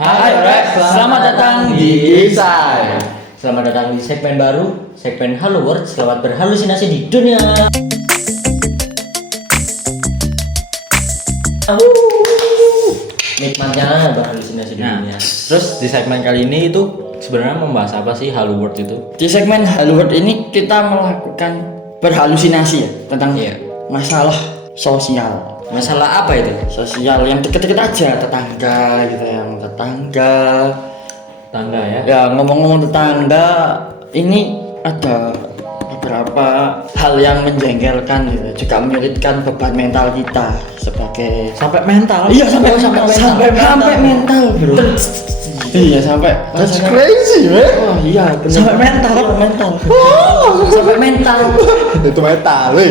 Hai Rek, selamat datang di Isai. Selamat datang di segmen baru, segmen Halo World. Selamat berhalusinasi di dunia. Nikmatnya berhalusinasi di dunia. Terus di segmen kali ini itu sebenarnya membahas apa sih Halo World itu? Di segmen Halo World ini kita melakukan berhalusinasi ya tentang masalah sosial. Masalah apa itu? Sosial yang deket-deket aja, tetangga gitu ya, Tangga ya? Ya ngomong-ngomong tetangga, ini ada beberapa hal yang menjengkelkan gitu, juga menyulitkan beban mental kita sebagai Sampai mental? Iya sampai sampai mental bro. Iya sampai That's crazy, man. Oh iya bener. Sampai mental. Sampai mental. Itu metal, weh.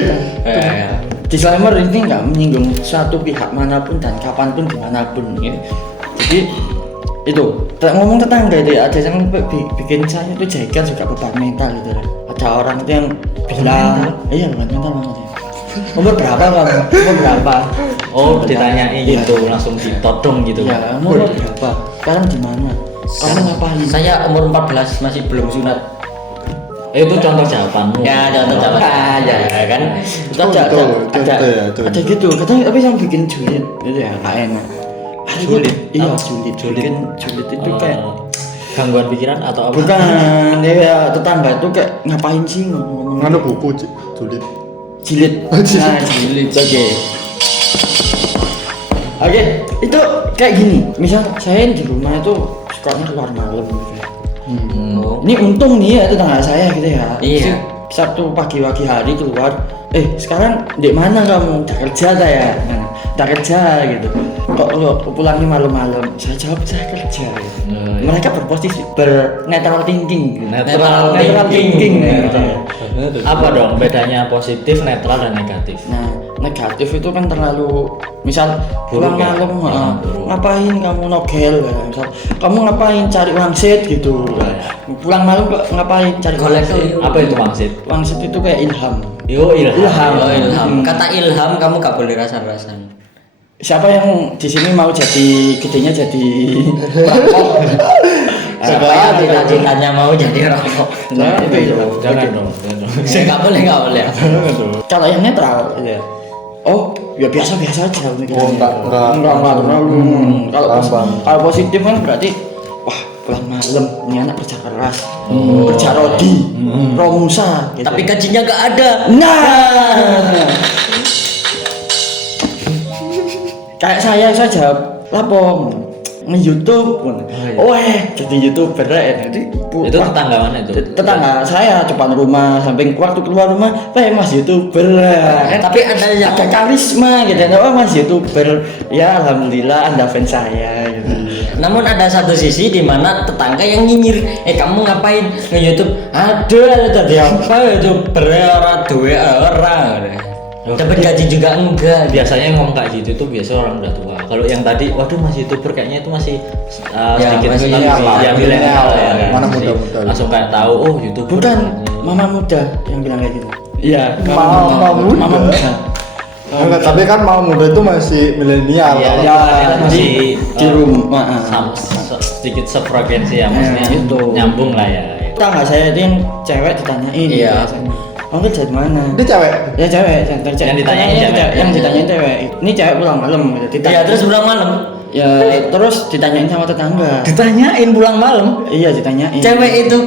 Disclaimer ini nggak menyinggung suatu pihak manapun dan kapanpun dimanapun gitu. Jadi itu ngomong tetangga itu ya, ada yang bikin saya itu jengkel juga beban mental gitu. Ada orang itu yang bilang, iya beban mental banget ya. Umur berapa kamu? Umur berapa? Oh ditanyain gitu, langsung ditodong gitu. Ya umur berapa? Sekarang di mana? Kamu ngapain? Saya umur 14 masih belum sunat. Itu contoh jawabanmu. Ya, contoh jawaban. Ya kan. Itu ada gitu. Katanya tapi yang bikin julid itu ya nggak enak. Julid? Iya Apa? julid. Bikin julid itu kayak gangguan pikiran atau apa? bukan ya tetangga itu kayak ngapain sih ngomong Nganu buku julid. jilid. Jilid. Oke, itu kayak gini. Misal saya di rumah itu sukanya keluar malam gitu ya. Ini untung nih ya tetangga saya gitu ya. Iya. Sabtu pagi hari keluar. Sekarang di mana kamu? Udah kerja tak ya? Nah, udah kerja gitu. Kok lo pulangnya malam-malam? Saya jawab saya kerja. Gitu. Mereka berposisi netral thinking. Netral thinking. Gitu. Apa dong bedanya positif, netral dan negatif? Nah, negatif itu kan terlalu misal Buruk pulang ya? malam Buruk. ngapain kamu nogel ya? Misal kamu ngapain cari wangsit gitu. Pulang malam kok ngapain cari wangsit? Apa itu maksud? Wangsit itu kayak ilham. Yo ilham. Ilham. Ilham. Kata ilham kamu gak boleh rasa-rasan. Siapa yang di sini mau jadi gedenya jadi perampok? Siapa yang cita-citanya mau jadi rokok? Nah, itu. Jangan dong. Saya nggak boleh. Kalau yang netral, ya. Oh, ya biasa-biasa aja. Oh, enggak terlalu. Gampang. Kalau positif kan berarti, wah pulang malam, ini anak kerja keras, kerja rodi, romusa. Gitu. Tapi gajinya nggak ada. Nah, kayak saya jawab lapor nge-YouTube pun. Jadi YouTuber ya. Jadi Itu tetangga mana itu? tetangga saya depan rumah, samping waktu keluar rumah, Mas YouTuber. Tapi ada yang Ada karisma gitu. Mas YouTuber. Ya alhamdulillah Anda fans saya gitu. namun ada satu sisi di mana tetangga yang nyinyir, kamu ngapain nge-YouTube? Ada tadi apa YouTuber orang duwe orang. Dapat gaji juga enggak. Biasanya yang ngomong kayak gitu tuh biasa orang udah tua. Kalau yang tadi, waduh masih YouTuber kayaknya itu masih sedikit masih milenial ya. Mana Masih muda-muda. langsung kayak tahu, oh YouTuber. Bukan mama muda yang bilang kayak gitu. Iya, Mama muda. Mama muda. Enggak, tapi kan mau muda itu masih milenial. Iya, Kalau- ya, masih di rumah. sedikit sefrekuensi ya, maksudnya itu. nyambung lah ya. Tetangga saya itu yang cewek ditanyain. Iya. Kamu kerja di mana? Ini cewek. Ya cewek, Yang ditanyain cewek. yang ditanyain cewek. Ini cewek pulang malam gitu. Iya, terus pulang malam. Ya terus ditanyain sama tetangga. Ditanyain pulang malam. Iya ditanyain. Cewek itu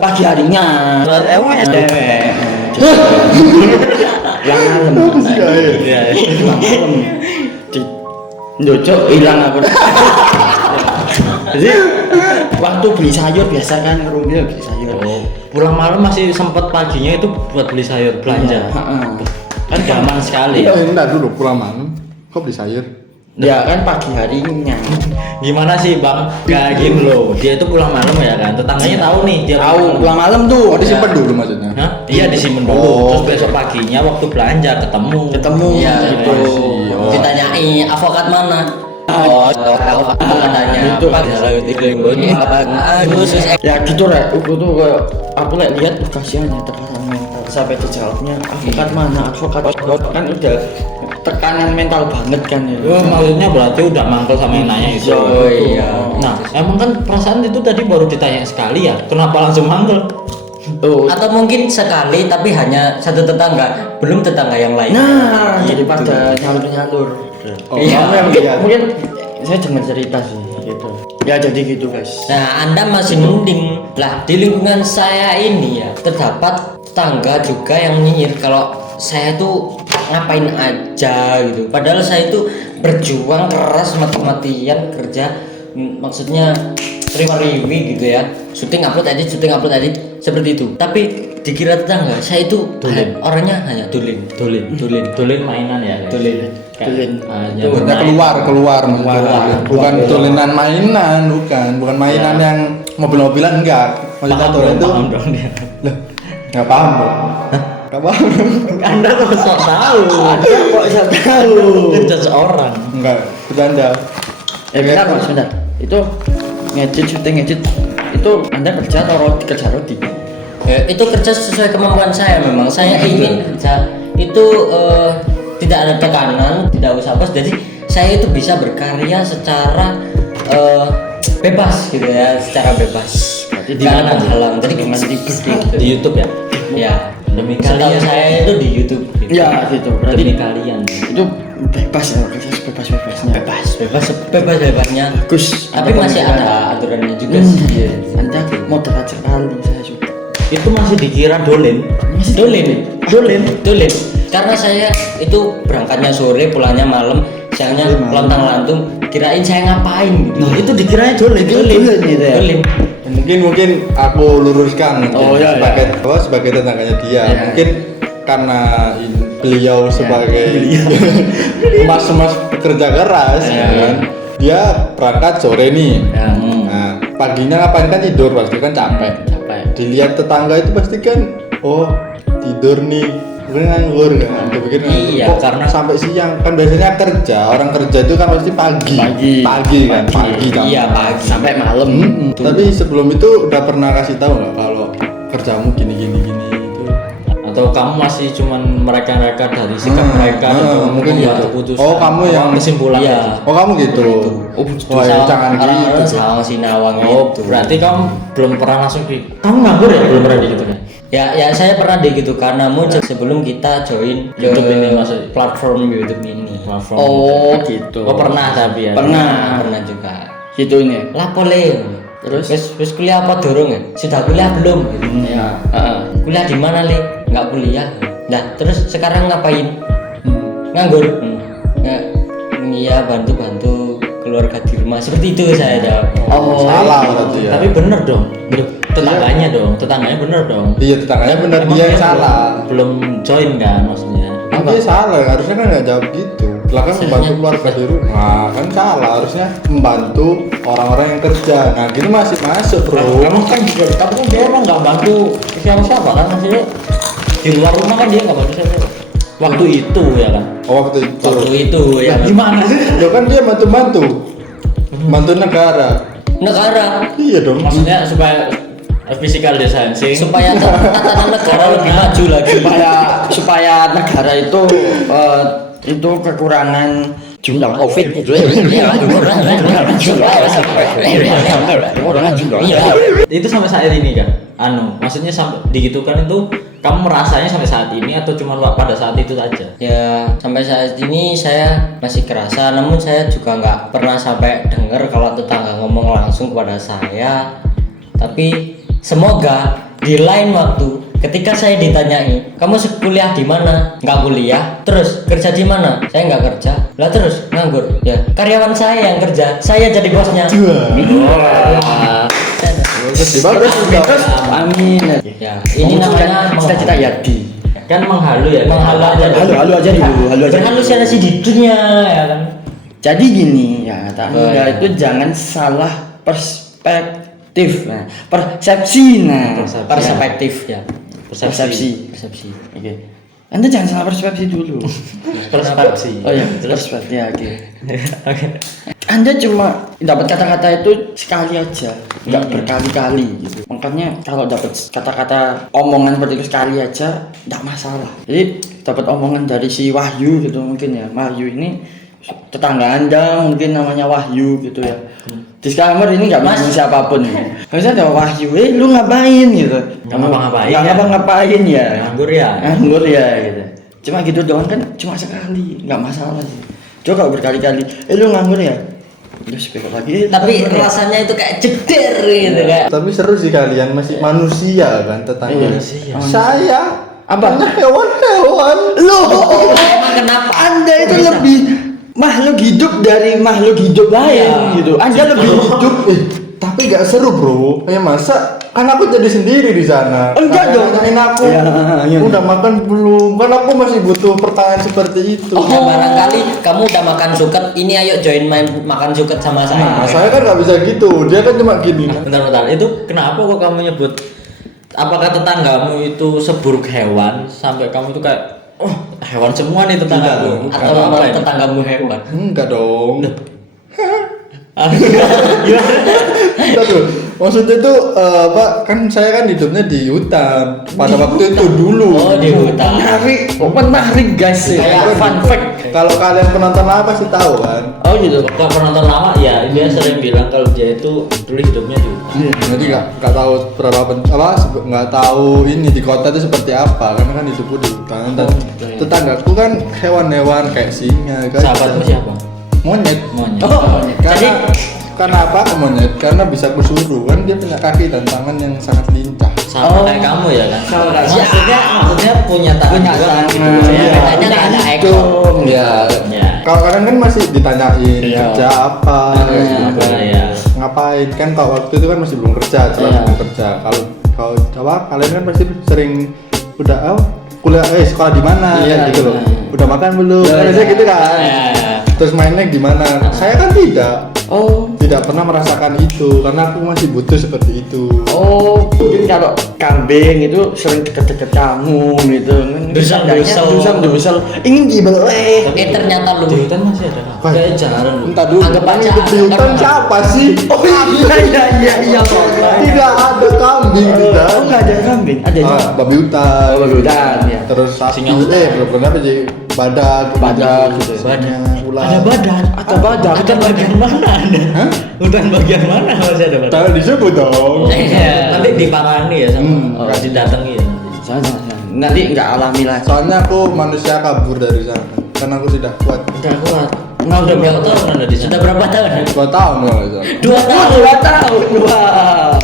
pagi harinya. Emang ya? Cewek. Pulang malam. Iya. Pulang malam. Jocok hilang aku. Jadi waktu beli sayur biasa kan ngerumbil beli sayur. Oh, pulang malam masih sempet paginya itu buat beli sayur belanja. Kan gampang sekali. Iya, enggak dulu pulang malam. Kok beli sayur? Ya kan pagi harinya. Gimana sih bang? Kayak gini loh. Dia itu pulang malam ya kan. Tetangganya tahu nih dia Tahu pulang malam tuh. Oh, disimpan dulu maksudnya. Hah? Iya disimpan dulu. Oh, Terus besok paginya waktu belanja ketemu. Iya gitu. Oh. Ditanyain avokat mana? Katanya Itu. Ya gitu lah. Aku tuh aku lihat kasihan ya tekanan mental sampai dijawabnya advokat mana advokat kan udah tekanan mental banget kan ya. Oh, maksudnya berarti udah mangkel sama yang nanya itu. Oh, iya. Nah, emang kan perasaan itu tadi baru ditanya sekali ya. Kenapa langsung mangkel? Tuh. Atau mungkin sekali tapi hanya satu tetangga, belum tetangga yang lain. Nah, Gitu. daripada nyalur-nyalur. Oh, Iya. kamu yang lihat. Mungkin saya dengar cerita sih gitu. Ya jadi gitu guys. Nah, Anda masih mending lah, di lingkungan saya ini ya terdapat tetangga juga yang nyinyir kalau saya tuh ngapain aja gitu. Padahal saya itu berjuang keras mati-matian kerja, maksudnya riwi gitu ya. Syuting upload edit seperti itu. Tapi dikira tetangga saya itu orangnya hanya dolin. Dolin mainan ya. Dolin. Hanya Maksudnya keluar bukan tulinan mainan, bukan mainan yang mobil-mobilan enggak. Maksudnya tulen itu paham dong dia. lah, nggak paham dong. Nggak paham. Anda kok sok tahu? Kok bisa tahu? Itu seorang. Enggak, bercanda. Bentar mas, bentar. Itu syuting ngedit itu Anda kerja atau kerja roti? Itu kerja sesuai kemampuan saya memang. Saya ingin kerja itu tidak ada tekanan, tidak usah bos. Jadi saya itu bisa berkarya secara bebas gitu ya, secara bebas. Berarti Di mana halang. Jadi Dengan gitu. Di YouTube ya. Ya, Demi setahu kalian. saya itu di YouTube. Gitu. Ya gitu. Berarti Demi kalian. itu bebas ya, kerja bebas-bebasnya. Bebas-bebasnya. Bagus. Tapi masih ada aturannya juga Hmm. sih. Anda moderat sekali, saya suka. Itu masih dikira dolin. Dolin. Karena saya itu berangkatnya sore, pulangnya malam, siangnya lontang-lantung, kirain saya ngapain gitu. Nah, itu dikiranya dolin. Dolin gitu ya? Dolin. Mungkin aku luruskan Oh, iya, sebagai tetangganya dia. Iya. Mungkin karena beliau sebagai emas-emas pekerja keras Iya. kan. Dia berangkat sore nih. Ya. Nah, paginya ngapain kan tidur pasti kan capek. Dilihat tetangga itu pasti kan oh tidur nih. Mungkin nganggur kan. Dia pikir Iya, kok karena- sampai siang kan biasanya kerja. Orang kerja itu kan pasti pagi. Kan pagi jam Iya, pagi. Sampai malam. Tapi sebelum itu udah pernah kasih tahu nggak kalau kerjamu gini itu? Atau kamu masih cuman mereka-reka dari sikap mereka atau mungkin membuat gitu. keputusan. Oh, kamu yang kesimpulan. Iya. Oh kamu gitu. Wah ya, jangan Orang-orang gitu. sawang sinawang Oh, gitu. berarti kamu belum pernah langsung kamu nganggur ya? Belum pernah gitu kan? Ya saya pernah deh gitu karena muncul sebelum kita join ke YouTube ini maksudnya? platform YouTube ini. Platform. Oh gitu. Oh, pernah tapi ya. Pernah juga. Gitu ini. Lapo le. Terus? Wis kuliah apa dorong ya? Sudah kuliah belum? Gitu. Ya. Heeh. Kuliah di mana le? Nggak kuliah. Nah terus sekarang ngapain? Nganggur. Iya bantu keluarga di rumah seperti itu saya jawab. Oh, Salah berarti ya. Tapi bener dong. Tetangganya bener dong. Iya tetangganya benar Emang dia yang salah. Belum join kan maksudnya. Dia salah, harusnya kan nggak jawab gitu. Lah kan membantu keluarga di rumah kan salah, harusnya membantu orang-orang yang kerja. Nah gitu masih masuk bro. Kamu kan juga, kamu kan dia emang nggak bantu siapa-siapa kan maksudnya di luar rumah kan dia nggak bantu siapa. Waktu itu ya kan. Oh, waktu itu. Waktu itu ya. Gimana sih? Loh kan dia bantu negara. Negara Iya dong. Maksudnya supaya physical distancing. supaya tatanan negara lebih maju lagi. supaya negara itu kekurangan jumlah COVID. Itu sampai saat ini kan? Maksudnya sampai digitukan itu kamu merasanya sampai saat ini atau cuma pada saat itu saja? Ya sampai saat ini saya masih kerasa, namun saya juga nggak pernah sampai dengar kalau tetangga ngomong langsung kepada saya. Tapi semoga di lain waktu ketika saya ditanyai, kamu kuliah di mana? Nggak kuliah. Terus kerja di mana? Saya nggak kerja. Lah terus nganggur. Ya karyawan saya yang kerja, saya jadi bosnya. Terus amin. Ya ini namanya cita-cita Yadi. Kan menghalu ya. menghalu aja. Halo aja dulu, halo aja. Berhalusinasi di dunia ya kan. Jadi gini ya, Anda iya. itu jangan salah perspektif. Nah, persepsi. Nah, Perspektif ya. persepsi. Persepsi. Oke. Anda jangan salah persepsi dulu. Persepsi. Oh ya, persepsi ya, oke. Oke. Anda cuma dapat kata-kata itu sekali aja, nggak berkali-kali gitu. Makanya kalau dapat kata-kata omongan seperti itu sekali aja, nggak masalah. Jadi dapat omongan dari si Wahyu gitu mungkin ya. Wahyu ini tetangga Anda mungkin namanya Wahyu gitu ya. Disclaimer ini nggak menyinggung siapapun. Harusnya ada Wahyu, lu ngapain gitu? Ngapa-ngapain Nggak ya? ngapa-ngapain ya? Nganggur ya? Nganggur ya gitu. Cuma gitu doang kan, cuma sekali, nggak masalah sih. Coba kalau berkali-kali, lu nganggur ya? Terus besok lagi. Tapi rasanya itu kayak jeder gitu kayak. Tapi seru sih kalian masih manusia kan tetangga. Manusia. Saya Apa? hanya hewan-hewan. Loh, Emang kenapa? Anda itu lebih makhluk hidup dari makhluk hidup lain gitu. Anda lebih hidup. Tapi gak seru bro. Kayak masa kan aku jadi sendiri di sana. Enggak dong. Nanyain aku. Ya. Udah makan belum? Kan aku masih butuh pertanyaan seperti itu. Ya barangkali kamu udah makan suket, ini ayo join main makan suket sama Nah, saya. saya kan gak bisa gitu. Dia kan cuma gini. Bentar, itu kenapa kok kamu nyebut? Apakah tetanggamu itu seburuk hewan sampai kamu itu kayak hewan semua nih tetanggamu? Tidak, Atau apa ini? tetanggamu hewan? Enggak dong. Gimana? Enggak tuh. Maksudnya tuh apa? Kan saya kan hidupnya di hutan. Pada waktu itu dulu. Oh, di hutan. Menarik guys. Kayak Fun fact. Kalau kalian penonton apa sih tahu kan? Oh gitu. Kalau penonton lama ya dia sering bilang kalau dia itu dulu hidupnya di hutan. Jadi nggak tahu nggak tahu ini di kota itu seperti apa karena kan hidupku di hutan dan tetanggaku kan hewan-hewan kayak singa, gajah. Sahabatmu siapa? Monyet. Monyet. Oh, Karena apa monyet? Karena bisa kusuruh kan dia punya kaki dan tangan yang sangat lincah. Sama kayak kamu ya kan? Ya. Maksudnya punya tangan Punya juga. tangan. gitu. Iya. Ya. Katanya nggak ada Itu, ekor. ya. Ya. Kalau kalian kan masih ditanyain Iya. kerja apa, kayak gitu. Apa ya? Ngapain kan kalau waktu itu kan masih belum kerja, Iya. belum kerja. Kalau apa kalian kan pasti sering udah kuliah sekolah di mana Iya, kayak gitu loh. iya. Udah makan belum? Iya, Kan biasanya iya. gitu kan. Ya. Terus mainnya gimana? Saya kan Oh. tidak pernah merasakan itu karena aku masih butuh seperti itu. Oh, mungkin kalau kambing itu sering deket-deket kamu gitu. Dusel, ingin dibeleh. Ternyata lu. Di hutan masih ada. Wah. Kayak jarang loh. Entah dulu. Anggap aja hidup di ada hutan kan. siapa sih? Oh iya. Tidak ada kambing tidak. Oh nggak ada kambing, ada Babi hutan. Oh, babi hutan, ya. Terus sapi. Singa hutan. Belum apa sih? Badak gitu. Badan. Ular. Ada badan. Atau badak. Hutan bagian mana ada? Hah? Hutan bagian mana masih ada badan? Jangan disebut dong. Iya. Nanti diparani ya sama Hmm. didatangi ya. Soalnya nanti nggak alami lah. Soalnya aku manusia kabur dari sana karena aku tidak kuat. Udah kuat. Nah, udah Berapa berapa tahun Anda di sana? Sudah berapa tahun? 2 tahun kalau nggak salah. 2 tahun. 2 tahun. Wow.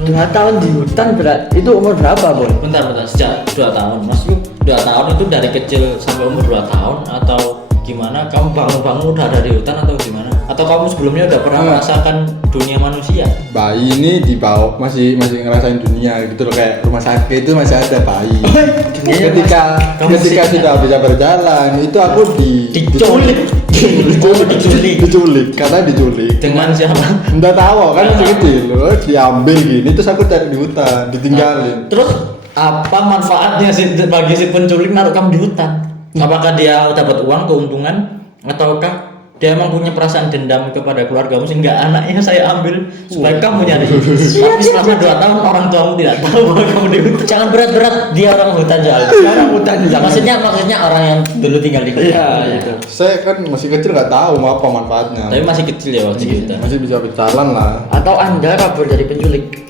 2 tahun di hutan itu umur berapa, Boy? Bentar, sejak 2 tahun. Maksudku 2 tahun itu dari kecil sampai umur 2 tahun atau gimana? Kamu bangun-bangun udah ada di hutan atau gimana? Atau kamu sebelumnya udah pernah merasakan dunia manusia? Bayi ini dibawa masih ngerasain dunia gitu loh kayak rumah sakit itu masih ada bayi. ketika Kamu ketika sih- sudah bisa berjalan itu aku Diculik. Oh, diculik karena diculik. Dengan siapa? Nggak tahu kan masih kecil loh diambil gini terus aku cari di hutan ditinggalin. Terus apa manfaatnya sih bagi si penculik naruh kamu di hutan? Apakah dia dapat uang keuntungan ataukah dia emang punya perasaan dendam kepada keluargamu sehingga anaknya saya ambil supaya kamu nyari. Tapi selama 2 tahun orang tuamu tidak tahu bahwa kamu di hutan. Jangan berat-berat, dia orang hutan soalnya. Orang hutan jangan. Maksudnya orang yang dulu tinggal di hutan. Iya, itu. Saya kan masih kecil nggak tahu mau apa manfaatnya. Tapi masih kecil ya waktu itu. Masih bisa berjalan lah. Atau Anda kabur dari penculik.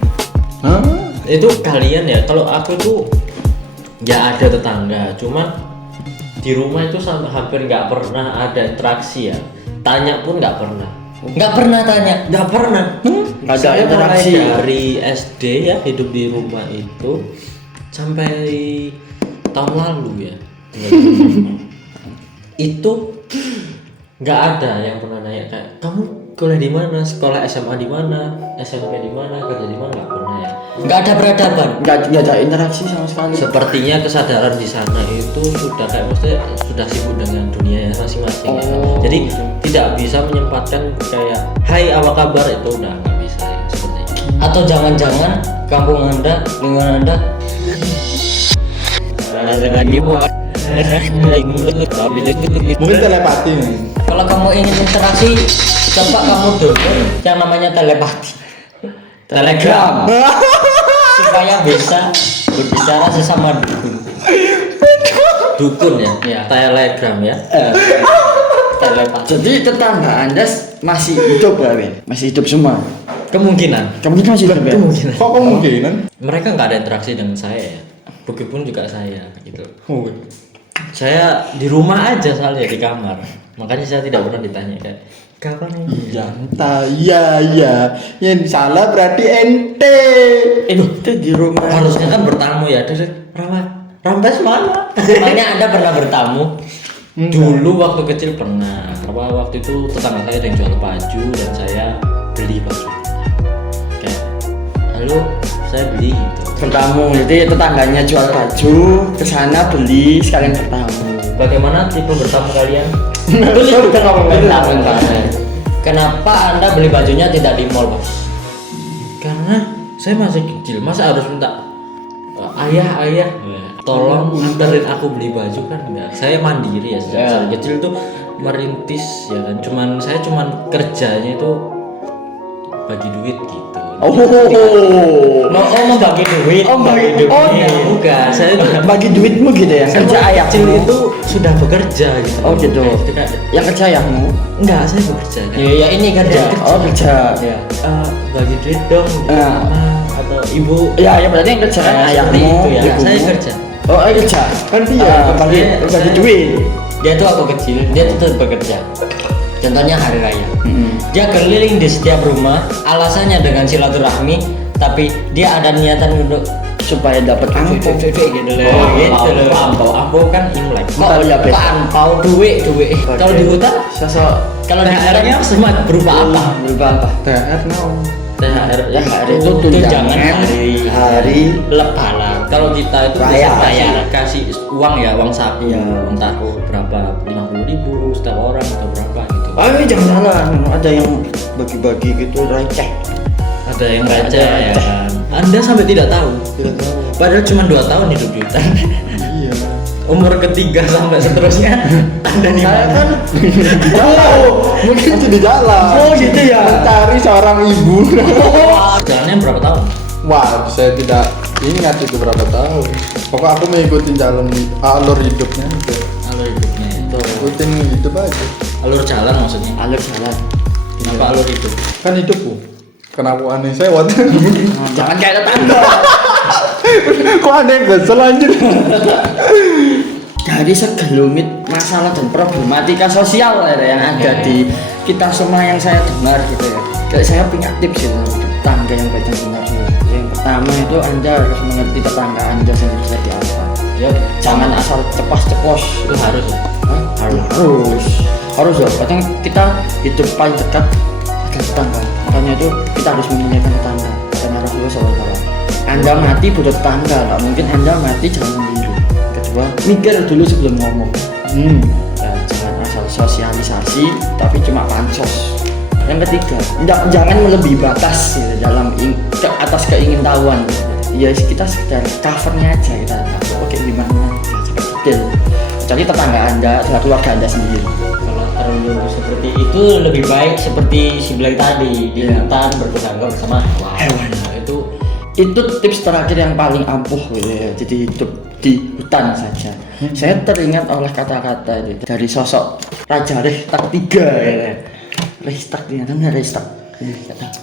Hah? Itu kalian ya, kalau aku tuh ya ada tetangga, cuma di rumah itu hampir nggak pernah ada interaksi ya. Tanya pun nggak pernah. Nggak pernah tanya. Nggak pernah. Nggak ada Saya mulai interaksi. dari SD ya hidup di rumah itu sampai tahun lalu ya. Itu nggak ada yang pernah nanya kayak kamu kuliah di mana, sekolah SMA di mana, SMP di mana, kerja di mana, nggak pernah ya. Nggak ada peradaban. Nggak ada interaksi sama sekali. Sepertinya kesadaran di sana itu sudah kayak maksudnya sudah sibuk dengan dunia masing-masing ya. Oh, Jadi gitu. tidak bisa menyempatkan kayak hai apa kabar itu udah nggak bisa ya seperti itu. Atau jangan-jangan kampung Anda, lingkungan Anda Mungkin telepati nih. Kalau kamu ingin interaksi, coba kamu download yang namanya telepati, telegram, supaya bisa berbicara sesama dukun ya. Telegram ya. Telepati. Jadi tetangga Anda masih hidup ya, Ben? Masih hidup semua. Kemungkinan Kemungkinan masih hidup ya? kemungkinan Kok kemungkinan? mereka nggak ada interaksi dengan saya ya. Begitupun juga saya gitu. Oh, Saya di rumah aja soalnya di kamar. Makanya saya tidak pernah ditanya kayak kapan ini? iya, entah, iya. Yang salah berarti ente. Itu di rumah. Harusnya kan bertamu ya. Terus Rampes mana? Memangnya Anda pernah bertamu? Dulu waktu kecil pernah. Waktu itu tetangga saya ada yang jual baju dan saya beli baju. Kayak, halo, saya beli gitu. Bertamu, jadi tetangganya jual baju, ke sana beli sekalian bertamu. Bagaimana tipe bertamu kalian? Itu bukan ngomong Kenapa Anda beli bajunya tidak di mall, Bos? Karena saya masih kecil, masa harus minta ayah, tolong anterin aku beli baju kan enggak. Saya mandiri ya sejak saya kecil tuh merintis ya kan. Saya cuman kerjanya itu bagi duit gitu. Oh, Mau bagi duit. Iya, bukan. Saya bagi duitmu gitu ya? saya Kerja waktu ayah kecil itu sudah bekerja gitu. Oh gitu. Kayak, Yang kerja ayahmu? enggak, saya bekerja kan. Ya ini kerja. Oh kerja. Ya. Bagi duit dong gitu, Mama, atau ibu. Ya berarti yang kerja kan ayahmu. seperti itu ya. ibumu. Saya kerja. Oh kerja. Kan dia bagi saya- duit. Dia tuh waktu kecil, dia tuh tetap bekerja. Contohnya hari raya. Mm-mm. Dia keliling di setiap rumah, alasannya dengan silaturahmi, tapi dia ada niatan untuk Supaya dapat ampuh. gitu loh. Oh, Gitu loh. Ampau kan Imlek. Oh, ya, Kok ampau duit. Kalau di hutan, Sosok kalau di THR-nya hutan semua berupa apa? berubah apa? THR no. THR Ya hari itu tunjangan tunjangan hari Lebaran. kalau kita itu Raya. biasanya kasih uang ya, uang saku, Iya. entah berapa, 50.000 setiap orang atau berapa gitu. ini jangan salah, ada yang bagi-bagi gitu receh. Ada yang baca Ada ya receh. kan. Anda sampai tidak tahu. Tidak tahu. Padahal cuma 2 tahun hidup di hutan. Iya. Umur ketiga sampai seterusnya Anda di Saya mana? kan mungkin di jalan. Oh, gitu ya? Mencari seorang ibu. Jalannya berapa tahun? Wah, saya tidak ingat itu berapa tahun. Pokoknya aku mengikuti jalan alur hidupnya itu. Alur hidupnya itu. Ikutin hidup aja. Alur jalan maksudnya. Alur jalan. Kenapa alur hidup? Kan hidupku. Kenapa aneh sewot? Jangan kayak tetangga. Kok aneh kesel anjir? Dari segelumit masalah dan problematika sosial ya, yang ada di kita semua yang saya dengar gitu ya. Kayak saya punya tips ya tetangga yang baik dan benar. Yang pertama itu Anda harus mengerti tetangga Anda sendiri seperti apa. Ya, jangan asal ceplos-ceplos. Itu harus ya. Hah? Harus loh. Kadang kita hidup paling dekat dengan tetangga. Makanya itu kita harus memuliakan tetangga. Karena Rasulullah SAW. Anda mati butuh tetangga, nggak mungkin Anda mati jalan sendiri. Kedua, mikir dulu sebelum ngomong. Ya, jangan asal sosialisasi, tapi cuma pansos. Yang ketiga, jangan melebihi batas gitu, dalam atas keingintahuan. Ya kita sekedar covernya aja kita oke gimana ya, detail. Kecuali tetangga Anda, keluarga Anda sendiri. Kalau terlalu seperti itu lebih baik seperti si Blake tadi di Iya. hutan bertetangga bersama Hewan. Nah, Itu tips terakhir yang paling ampuh gitu ya. Jadi hidup di hutan saja. Saya teringat oleh kata-kata itu dari sosok Raja Reichstag III ya. Reichstag ini kan Reichstag.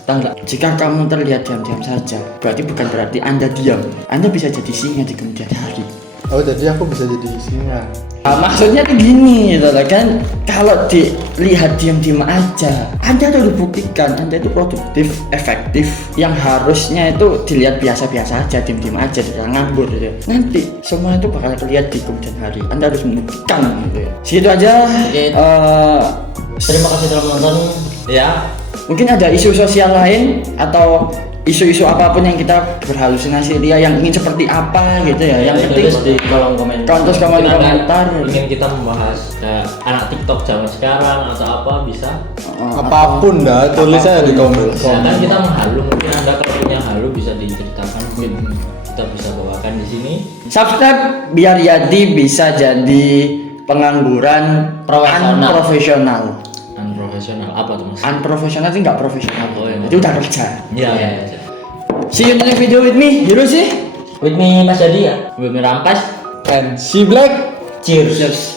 Tangga. Jika kamu terlihat diam-diam saja, berarti bukan berarti Anda diam. Anda bisa jadi singa di kemudian hari. Oh, jadi aku bisa jadi singa. Maksudnya tuh gini gitu loh kan, kalau dilihat diam-diam aja, Anda udah buktikan Anda itu produktif, efektif. Yang harusnya itu dilihat biasa-biasa aja, diam-diam aja, jangan nganggur gitu. Nanti semua itu bakal terlihat di kemudian hari. Anda harus membuktikan gitu ya. Segitu aja. Oke. Terima kasih telah menonton. Ya, Mungkin ada isu sosial lain atau isu-isu apapun yang kita berhalusinasi dia yang ingin seperti apa gitu ya. Yang penting tulis di kolom komentar. Kontes mungkin komentar. ingin kita membahas anak TikTok zaman sekarang atau apa bisa. Apapun dah, tulis aja di komen. Ya kan kita menghalu, mungkin Anda kalau punya halu bisa diceritakan, mungkin kita bisa bawakan di sini. Subscribe biar Yadi bisa jadi pengangguran Profesional. Unprofesional apa tuh mas? Unprofesional sih nggak profesional. Oh, iya. Jadi udah kerja. Iya. See you in the next video with me, Hiro sih. With me Mas Jadi ya. Gue merampas. And si Black. Cheers. Cheers.